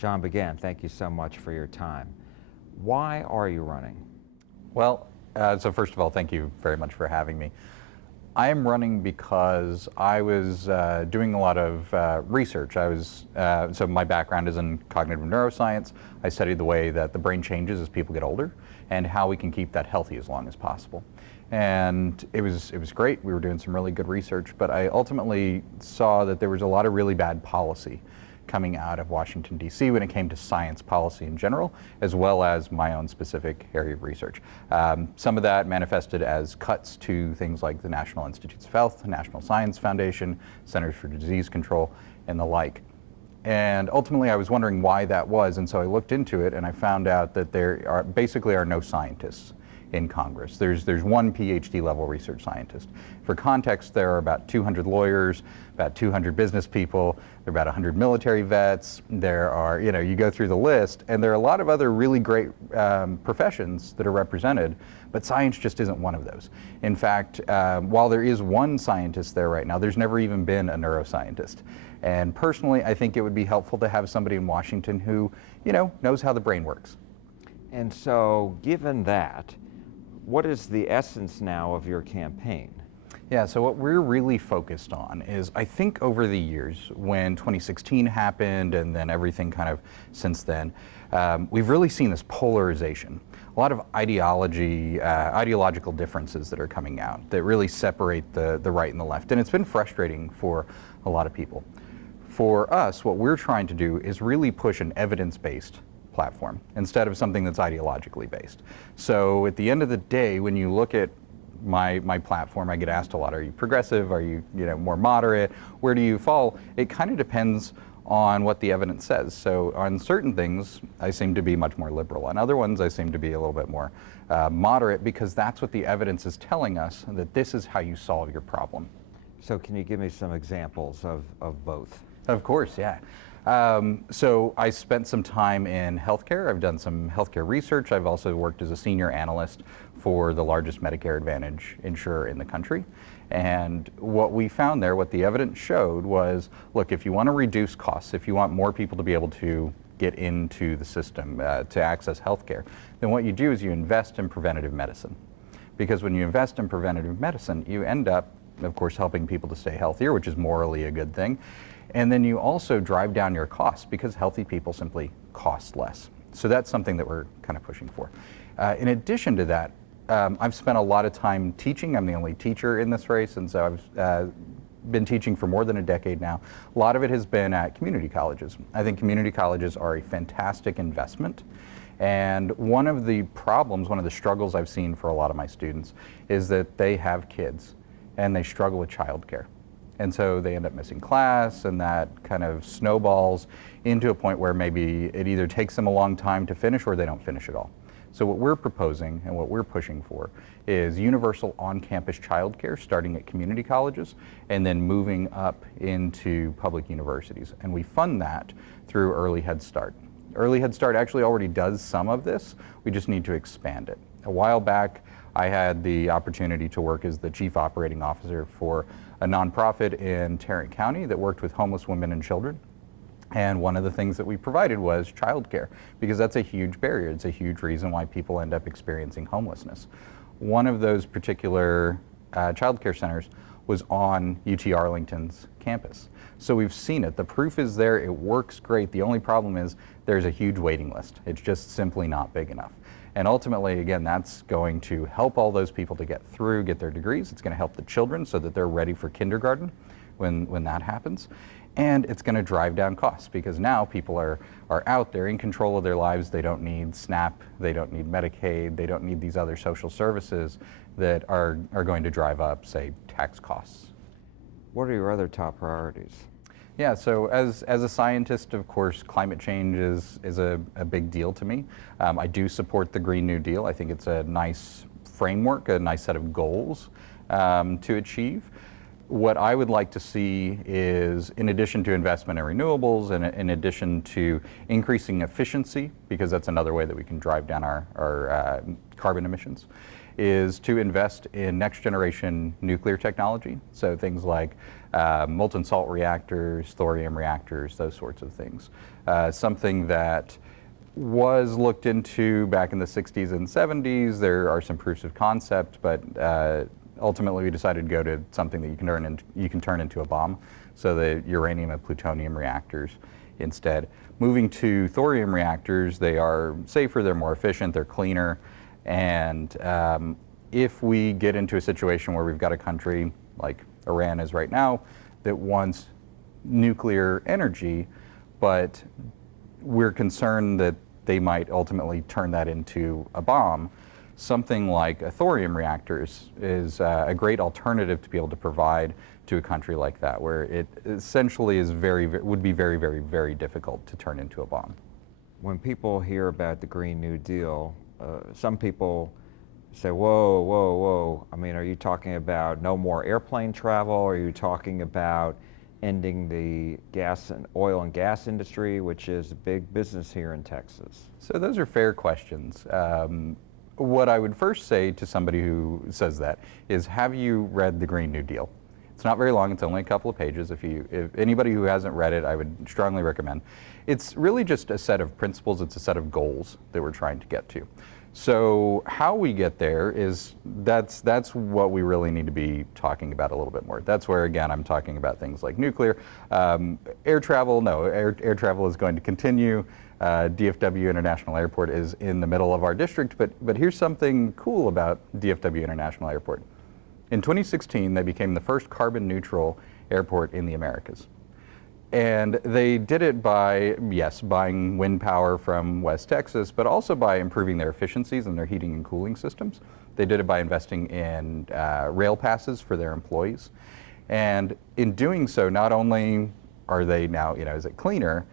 John Biggan, thank you so much for your time. Why are you running? Well, so first of all, thank you very much for having me. I am running because I was doing a lot of research. So my background is in cognitive neuroscience. I studied the way that the brain changes as people get older and how we can keep that healthy as long as possible. And it was great. We were doing some really good research, but I ultimately saw that there was a lot of really bad policy coming out of Washington, D.C. when it came to science policy in general, as well as my own specific area of research. Some of that manifested as cuts to things like the National Institutes of Health, the National Science Foundation, Centers for Disease Control, and the like. And ultimately I was wondering why that was, and so I looked into it and I found out that there basically are no scientists in Congress. There's one PhD level research scientist. For context, there are about 200 lawyers, about 200 business people, there are about 100 military vets, there are, you go through the list, and there are a lot of other really great professions that are represented, but science just isn't one of those. In fact, while there is one scientist there right now, there's never even been a neuroscientist. And personally, I think it would be helpful to have somebody in Washington who, knows how the brain works. And so, given that, what is the essence now of your campaign? Yeah, so what we're really focused on is, I think over the years, when 2016 happened and then everything kind of since then, we've really seen this polarization. A lot of ideological differences that are coming out that really separate the right and the left. And it's been frustrating for a lot of people. For us, what we're trying to do is really push an evidence-based platform instead of something that's ideologically based. So at the end of the day, when you look at my platform, I get asked a lot, are you progressive? Are you, more moderate? Where do you fall? It kind of depends on what the evidence says. So on certain things, I seem to be much more liberal. On other ones, I seem to be a little bit more moderate, because that's what the evidence is telling us, that this is how you solve your problem. So can you give me some examples of both? Of course, yeah. So I spent some time in healthcare. I've done some healthcare research. I've also worked as a senior analyst for the largest Medicare Advantage insurer in the country. And what we found there, what the evidence showed was, look, if you want to reduce costs, if you want more people to be able to get into the system to access healthcare, then what you do is you invest in preventative medicine. Because when you invest in preventative medicine, you end up, of course, helping people to stay healthier, which is morally a good thing. And then you also drive down your costs, because healthy people simply cost less. So that's something that we're kind of pushing for. In addition to that, I've spent a lot of time teaching. I'm the only teacher in this race, and so I've been teaching for more than a decade now. A lot of it has been at community colleges. I think community colleges are a fantastic investment. And one of the problems, one of the struggles I've seen for a lot of my students is that they have kids and they struggle with childcare. And so they end up missing class, and that kind of snowballs into a point where maybe it either takes them a long time to finish or they don't finish at all. So what we're proposing and what we're pushing for is universal on-campus childcare starting at community colleges and then moving up into public universities. And we fund that through Early Head Start. Early Head Start actually already does some of this. We just need to expand it. A while back, I had the opportunity to work as the chief operating officer for a nonprofit in Tarrant County that worked with homeless women and children. And one of the things that we provided was childcare, because that's a huge barrier. It's a huge reason why people end up experiencing homelessness. One of those particular childcare centers was on UT Arlington's campus. So we've seen it. The proof is there. It works great. The only problem is there's a huge waiting list. It's just simply not big enough. And ultimately, again, that's going to help all those people to get through, get their degrees. It's going to help the children so that they're ready for kindergarten when that happens. And it's going to drive down costs, because now people are out there in control of their lives. They don't need SNAP, they don't need Medicaid, they don't need these other social services that are going to drive up, say, tax costs. What are your other top priorities? Yeah, so as a scientist, of course, climate change is a big deal to me. I do support the Green New Deal. I think it's a nice framework, a nice set of goals to achieve. What I would like to see is, in addition to investment in renewables and in addition to increasing efficiency, because that's another way that we can drive down our carbon emissions, is to invest in next generation nuclear technology. So things like molten salt reactors, thorium reactors, those sorts of things. Something that was looked into back in the 60s and 70s. There are some proofs of concept, but ultimately we decided to go to something that you can turn into a bomb. So the uranium and plutonium reactors instead. Moving to thorium reactors, they are safer, they're more efficient, they're cleaner. And if we get into a situation where we've got a country like Iran is right now that wants nuclear energy, but we're concerned that they might ultimately turn that into a bomb, something like a thorium reactor is a great alternative to be able to provide to a country like that, where it essentially is would be very, very, very difficult to turn into a bomb. When people hear about the Green New Deal, some people say, whoa, whoa, whoa. I mean, are you talking about no more airplane travel? Are you talking about ending the oil and gas industry, which is a big business here in Texas? So those are fair questions. What I would first say to somebody who says that is, have you read the Green New Deal? It's not very long, it's only a couple of pages. If anybody who hasn't read it, I would strongly recommend. It's really just a set of principles, it's a set of goals that we're trying to get to. So how we get there is, that's what we really need to be talking about a little bit more. That's where, again, I'm talking about things like nuclear. Air travel, no, air travel is going to continue. DFW International Airport is in the middle of our district, but here's something cool about DFW International Airport. In 2016, they became the first carbon neutral airport in the Americas. And they did it by, yes, buying wind power from West Texas, but also by improving their efficiencies and their heating and cooling systems. They did it by investing in rail passes for their employees. And in doing so, not only are they now, is it cleaner,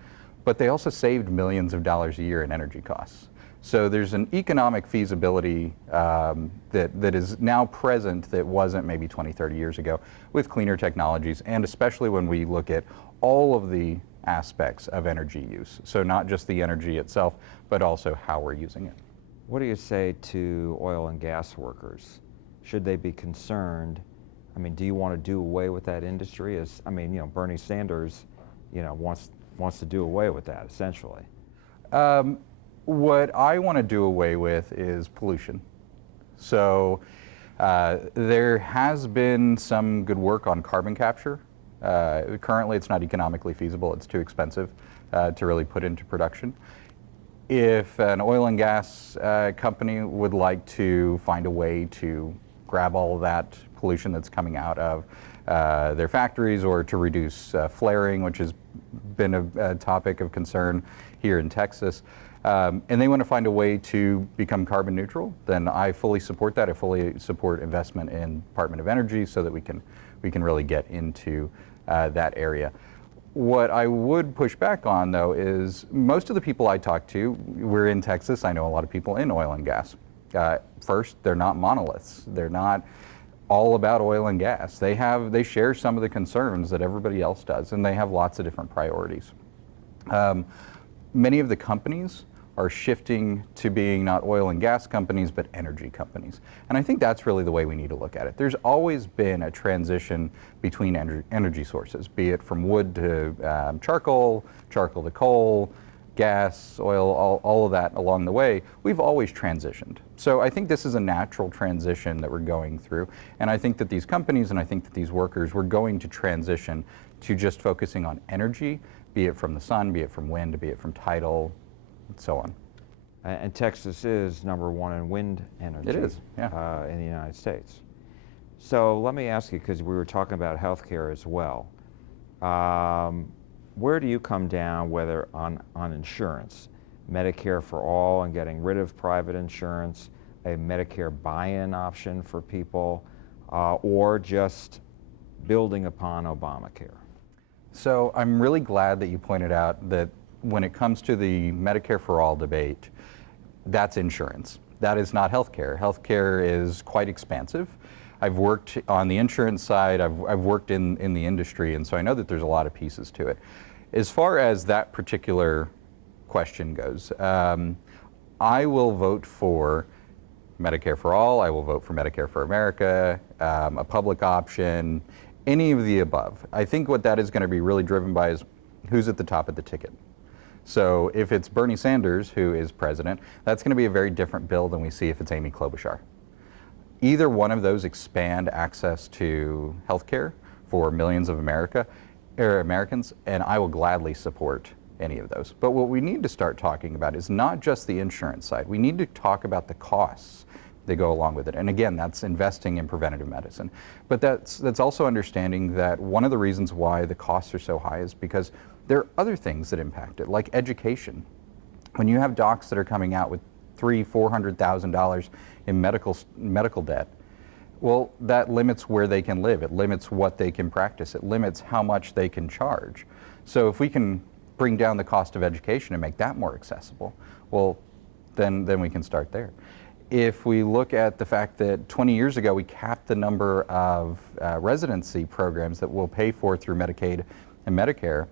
but they also saved millions of dollars a year in energy costs. So there's an economic feasibility that is now present that wasn't maybe 20, 30 years ago with cleaner technologies, and especially when we look at all of the aspects of energy use. So not just the energy itself, but also how we're using it. What do you say to oil and gas workers? Should they be concerned? I mean, do you want to do away with that industry? Bernie Sanders, wants to do away with that, essentially. What I want to do away with is pollution. So there has been some good work on carbon capture. Currently, it's not economically feasible. It's too expensive to really put into production. If an oil and gas company would like to find a way to grab all of that pollution that's coming out of their factories, or to reduce flaring, which has been a topic of concern here in Texas, and they want to find a way to become carbon neutral, then I fully support that. I fully support investment in Department of Energy so that we can really get into that area. What I would push back on, though, is most of the people I talk to, we're in Texas, I know a lot of people in oil and gas. First, they're not monoliths. They're not all about oil and gas. They share some of the concerns that everybody else does, and they have lots of different priorities. Many of the companies are shifting to being not oil and gas companies, but energy companies. And I think that's really the way we need to look at it. There's always been a transition between energy sources, be it from wood to charcoal, charcoal to coal, gas, oil, all of that along the way. We've always transitioned. So I think this is a natural transition that we're going through. And I think that these companies and I think that these workers, we're going to transition to just focusing on energy, be it from the sun, be it from wind, be it from tidal, and so on. And Texas is #1 in wind energy. It is, yeah. In the United States. So let me ask you, because we were talking about healthcare as well. Where do you come down, whether on insurance, Medicare for all and getting rid of private insurance, a Medicare buy-in option for people, or just building upon Obamacare? So I'm really glad that you pointed out that when it comes to the Medicare for all debate, that's insurance. That is not healthcare. Healthcare is quite expansive. I've worked on the insurance side, I've worked in the industry, and so I know that there's a lot of pieces to it. As far as that particular question goes, I will vote for Medicare for all, I will vote for Medicare for America, a public option, any of the above. I think what that is going to be really driven by is who's at the top of the ticket. So if it's Bernie Sanders who is president, that's going to be a very different bill than we see if it's Amy Klobuchar. Either one of those expand access to health care for millions of Americans, and I will gladly support any of those. But what we need to start talking about is not just the insurance side. We need to talk about the costs that go along with it. And again, that's investing in preventative medicine. But that's also understanding that one of the reasons why the costs are so high is because there are other things that impact it, like education. When you have docs that are coming out with $300,000-$400,000 in medical debt, well, that limits where they can live. It limits what they can practice. It limits how much they can charge. So if we can bring down the cost of education and make that more accessible, well, then we can start there. If we look at the fact that 20 years ago we capped the number of residency programs that we'll pay for through Medicaid and Medicare,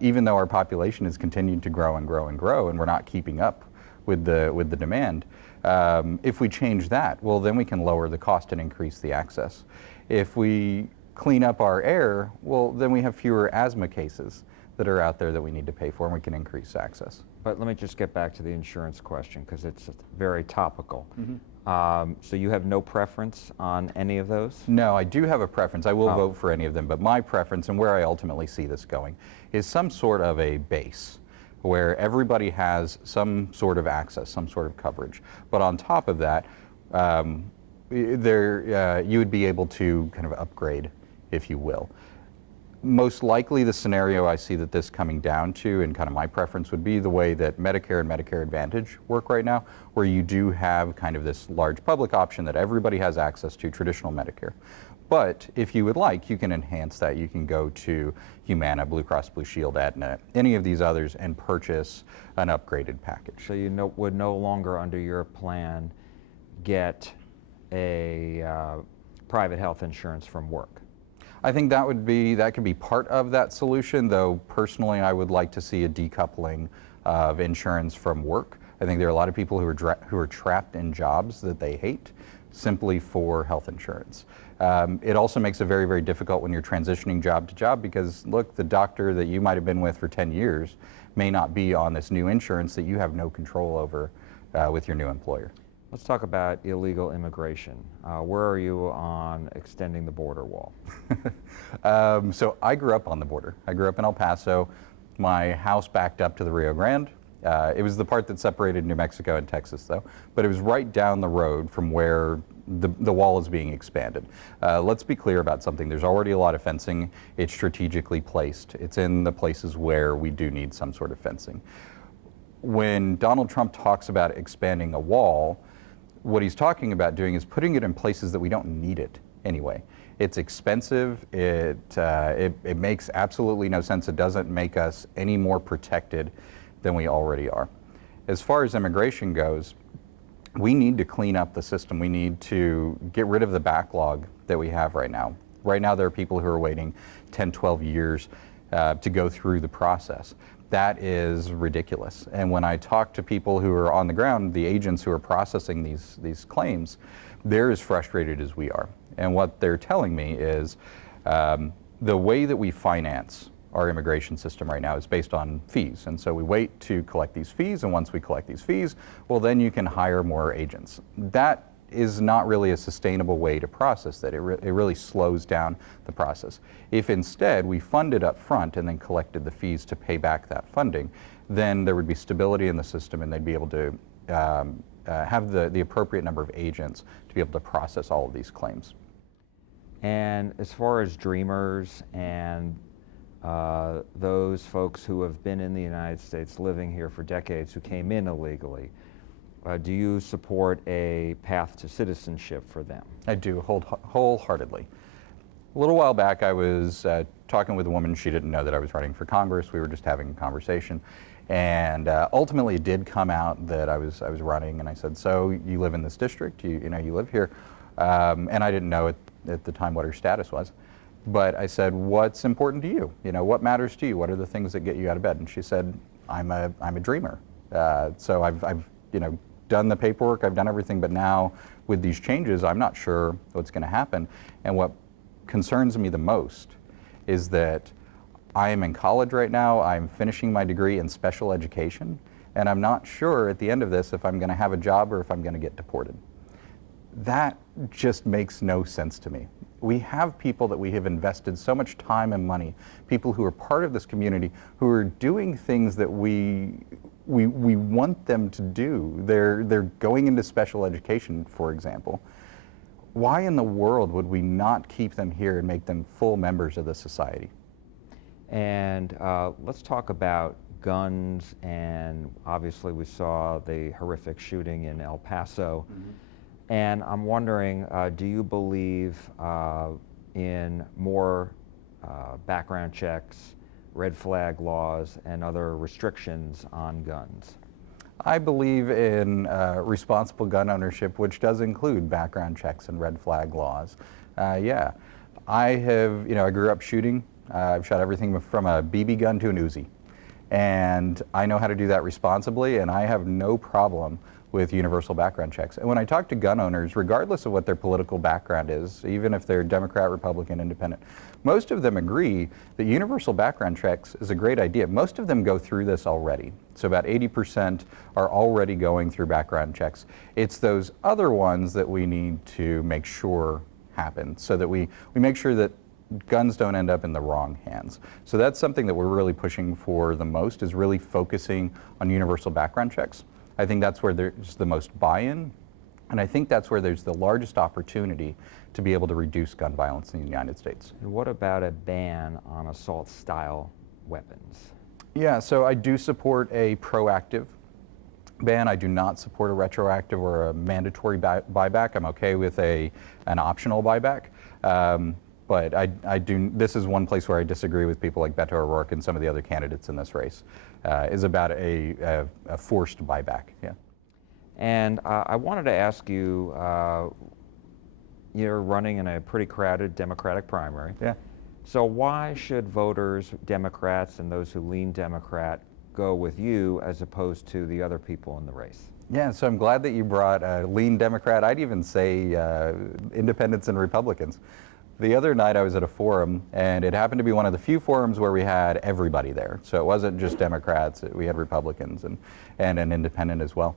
even though our population has continued to grow and grow and grow, and we're not keeping up with the demand, if we change that, well, then we can lower the cost and increase the access. If we clean up our air, well, then we have fewer asthma cases that are out there that we need to pay for, and we can increase access. But let me just get back to the insurance question, because it's very topical. So you have no preference on any of those? No, I do have a preference. I will vote for any of them, but my preference and where I ultimately see this going is some sort of a base where everybody has some sort of access, some sort of coverage. But on top of that, you would be able to kind of upgrade, if you will. Most likely the scenario I see that this coming down to, and kind of my preference, would be the way that Medicare and Medicare Advantage work right now, where you do have kind of this large public option that everybody has access to, traditional Medicare. But if you would like, you can enhance that. You can go to Humana, Blue Cross Blue Shield, Aetna, any of these others, and purchase an upgraded package. So you would no longer, under your plan, get a private health insurance from work? I think that could be part of that solution, though personally I would like to see a decoupling of insurance from work. I think there are a lot of people who are trapped in jobs that they hate simply for health insurance. It also makes it very, very difficult when you're transitioning job to job, because look, the doctor that you might have been with for 10 years may not be on this new insurance that you have no control over with your new employer. Let's talk about illegal immigration. Where are you on extending the border wall? So I grew up on the border. I grew up in El Paso. My house backed up to the Rio Grande. It was the part that separated New Mexico and Texas, though. But it was right down the road from where the wall is being expanded. Let's be clear about something. There's already a lot of fencing. It's strategically placed. It's in the places where we do need some sort of fencing. When Donald Trump talks about expanding a wall, what he's talking about doing is putting it in places that we don't need it anyway. It's expensive. It makes absolutely no sense. It doesn't make us any more protected than we already are. As far as immigration goes, we need to clean up the system. We need to get rid of the backlog that we have right now. Right now there are people who are waiting 10, 12 years to go through the process. That is ridiculous. And when I talk to people who are on the ground, the agents who are processing these claims, they're as frustrated as we are. And what they're telling me is the way that we finance our immigration system right now is based on fees. And so we wait to collect these fees, and once we collect these fees, well, then you can hire more agents. That is not really a sustainable way to process that. It really slows down the process. If instead we funded up front and then collected the fees to pay back that funding, then there would be stability in the system, and they'd be able to have the appropriate number of agents to be able to process all of these claims. And as far as dreamers and those folks who have been in the United States living here for decades who came in illegally, do you support a path to citizenship for them? I do, wholeheartedly. A little while back I was talking with a woman. She didn't know that I was running for Congress. We were just having a conversation. And ultimately it did come out that I was running, and I said, so you live in this district, you live here? And I didn't know at the time what her status was. But I said, what's important to you? What matters to you? What are the things that get you out of bed? And she said, I'm a dreamer. So I've done the paperwork, I've done everything, but now with these changes, I'm not sure what's going to happen. And what concerns me the most is that I am in college right now, I'm finishing my degree in special education, and I'm not sure at the end of this if I'm going to have a job or if I'm going to get deported. That just makes no sense to me. We have people that we have invested so much time and money, people who are part of this community, who are doing things that we want them to do. They're going into special education, for example. Why in the world would we not keep them here and make them full members of the society? And let's talk about guns, and obviously we saw the horrific shooting in El Paso. Mm-hmm. And I'm wondering, do you believe in more background checks, red flag laws, and other restrictions on guns? I believe in responsible gun ownership, which does include background checks and red flag laws. Yeah, I grew up shooting. I've shot everything from a BB gun to an Uzi. And I know how to do that responsibly, and I have no problem with universal background checks. And when I talk to gun owners, regardless of what their political background is, even if they're Democrat, Republican, Independent, most of them agree that universal background checks is a great idea. Most of them go through this already. So about 80% are already going through background checks. It's those other ones that we need to make sure happen, so that we make sure that guns don't end up in the wrong hands. So that's something that we're really pushing for the most, is really focusing on universal background checks. I think that's where there's the most buy-in, and I think that's where there's the largest opportunity to be able to reduce gun violence in the United States. And what about a ban on assault-style weapons? Yeah, so I do support a proactive ban. I do not support a retroactive or a mandatory buyback. I'm okay with an optional buyback. But I do. This is one place where I disagree with people like Beto O'Rourke and some of the other candidates in this race, is about a forced buyback. Yeah. And I wanted to ask you, you're running in a pretty crowded Democratic primary. Yeah. So why should voters, Democrats and those who lean Democrat, go with you as opposed to the other people in the race? Yeah, so I'm glad that you brought lean Democrat. I'd even say independents and Republicans. The other night I was at a forum, and it happened to be one of the few forums where we had everybody there. So it wasn't just Democrats, we had Republicans and an independent as well.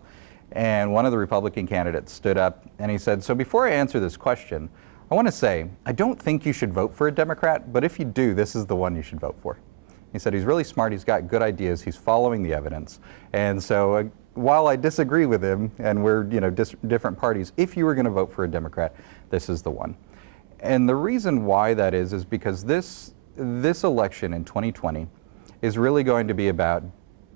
And one of the Republican candidates stood up and he said, so before I answer this question, I want to say, I don't think you should vote for a Democrat, but if you do, this is the one you should vote for. He said he's really smart, he's got good ideas, he's following the evidence. And so while I disagree with him, and we're different parties, if you were going to vote for a Democrat, this is the one. And the reason why that is because this election in 2020 is really going to be about,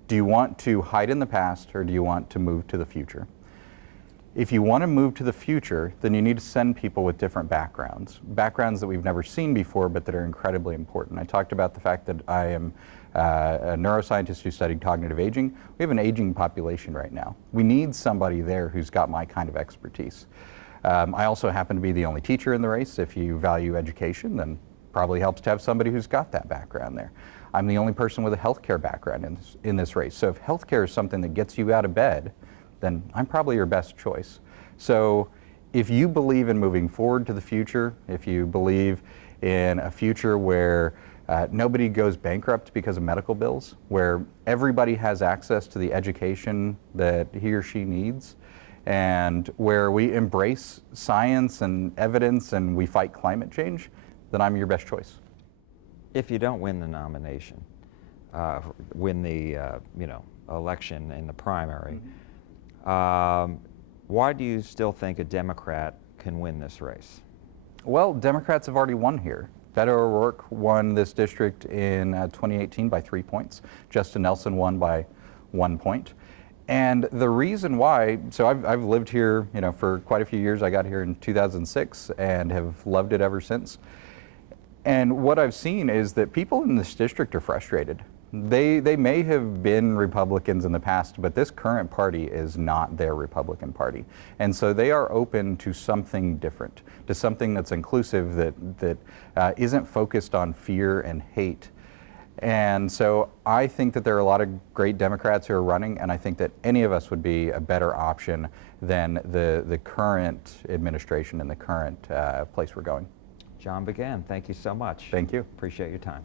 do you want to hide in the past or do you want to move to the future? If you want to move to the future, then you need to send people with different backgrounds that we've never seen before, but that are incredibly important. I talked about the fact that I am a neuroscientist who studied cognitive aging. We have an aging population right now. We need somebody there who's got my kind of expertise. I also happen to be the only teacher in the race. If you value education, then probably helps to have somebody who's got that background there. I'm the only person with a healthcare background in this race. So if healthcare is something that gets you out of bed, then I'm probably your best choice. So if you believe in moving forward to the future, if you believe in a future where nobody goes bankrupt because of medical bills, where everybody has access to the education that he or she needs, and where we embrace science and evidence and we fight climate change, then I'm your best choice. If you don't win the nomination, win the election in the primary, why do you still think a Democrat can win this race? Well, Democrats have already won here. Beto O'Rourke won this district in 2018 by 3 points. Justin Nelson won by 1 point. And the reason why, so I've lived here, for quite a few years. I got here in 2006 and have loved it ever since. And what I've seen is that people in this district are frustrated. They may have been Republicans in the past, but this current party is not their Republican Party. And so they are open to something different, to something that's inclusive, that isn't focused on fear and hate. And so I think that there are a lot of great Democrats who are running, and I think that any of us would be a better option than the current administration and the current place we're going. John Biggan, thank you so much. Thank you. Appreciate your time.